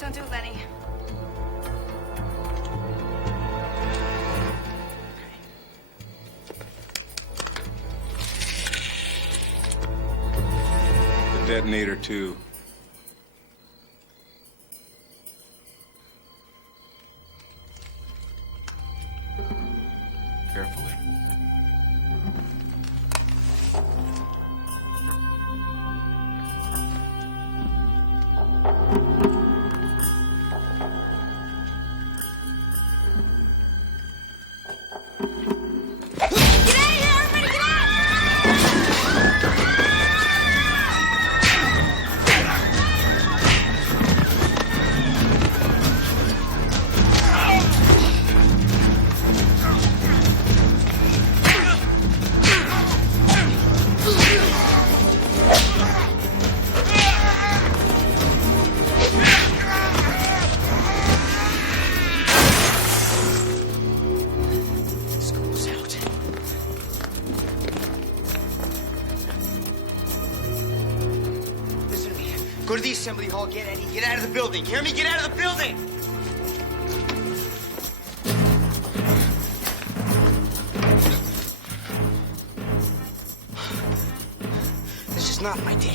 Don't do it, Lenny. The detonator, too. Carefully. School's out. Listen to me. Go to the assembly hall, get Eddie, get out of the building. Hear me? Get out of the building! This is not my day.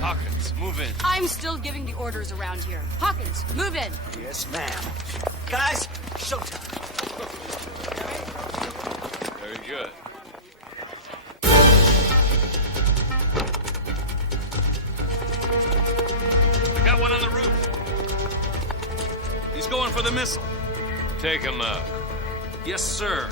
Hawkins, move in. I'm still giving the orders around here. Hawkins, move in. Yes, ma'am. Guys, showtime. Very good. Got one on the roof. He's going for the missile. Take him out. Yes, sir.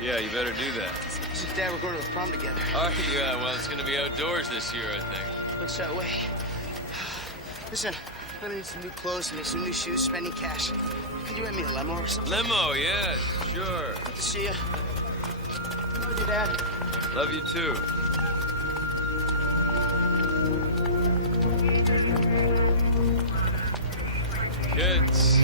Yeah, you better do that. This is Dad. We're going to the prom together. Oh, yeah, well, it's going to be outdoors this year, I think. Looks that way. Listen, I'm going to need some new clothes, need some new shoes, spending cash. Can you rent me a limo or something? Limo, yeah, sure. Good to see you. Love you, Dad. Love you, too. Kids.